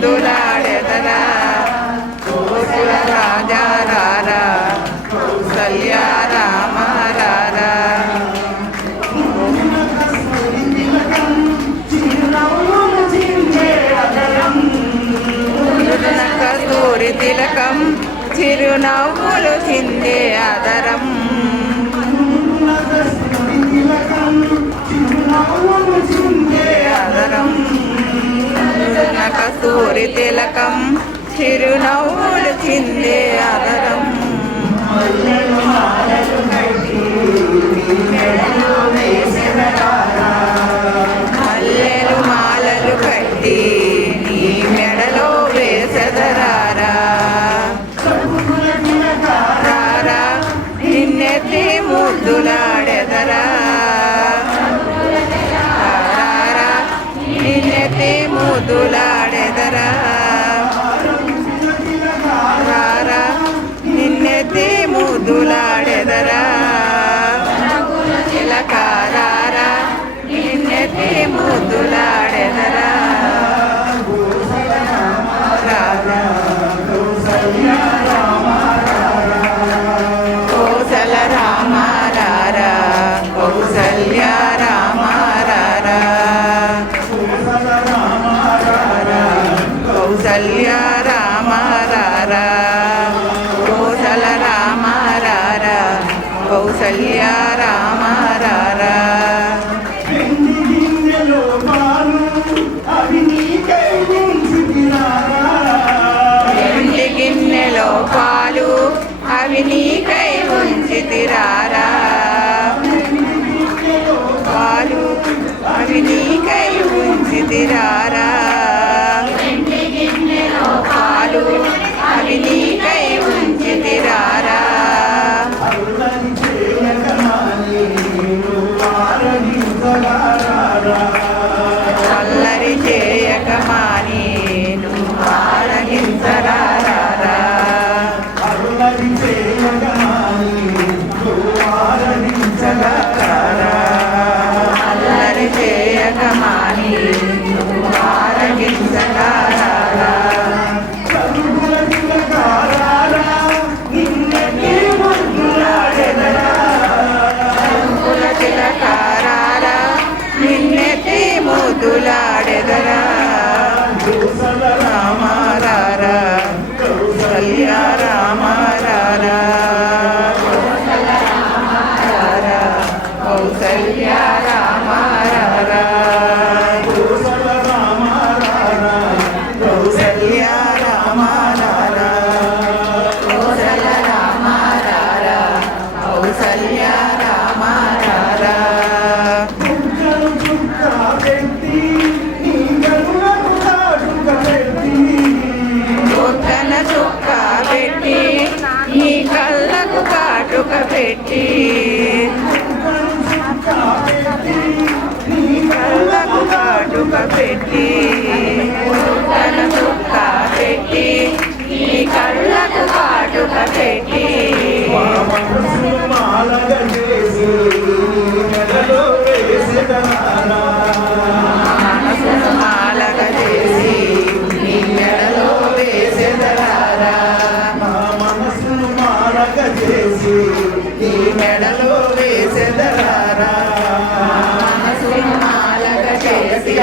ముద్దులాడెదరా కోకిల రాజా రారా కౌసల్య రామ రారా కస్తూరి తిలకం చిరునవ్వులు చిందే ఆదరం కస్తూరి తిలకం చిరునవ్వులు చిందే ఆదరం మల్లెలు మాలలు కట్టి నీ మెడలో వేసెదరారా రారా నిన్నెత్తి ముద్దులాడెదరా రారా నిన్నెత్తి ముద్దులాడెదరా రారా నిన్నెత్తి ముద్దులాడెదరా చిలక రారా నిన్నెత్తి ముద్దులాడెదరా కౌసల రామ రారా కౌసల్య రామ రారా కౌసల్య రామ రారా కౌసల రామ రారా కౌసల్య రామ రారా గిన్నెలో పాలు అవి నీకై ఉంచితిరారా పాలు అవి నీకై ఉంచితిరారా పాలు అవి నీకై ఉంచితిరారా అల్లరి చేయక మాని నువ్వు ఆరగించరారా అల్లరి చేయక మాని నువ్వు ఆరగించరారా నిన్నెత్తి ముద్దులాడెదరా రామ రారా కౌసల్య రామ రారా కౌసల్య రామ రారా కౌసల్య రామ రారా కౌసల రామ రారా కౌసల్య రామ రారా ఒక్కన చుక్క పెట్టి నీ కళ్ళకు కాటుక పెట్టి కళ్ళకు కాటుక పెట్టి ఒక్కన చుక్క పెట్టి నీ కళ్ళకు కాటుక పెట్టి మనసును మాలగ చేసి నీ మెడలో వేసెదరారా మనసును మాలగ చేసి నీ మెడలో వేసెదరారా మనసును మాలగ చేసి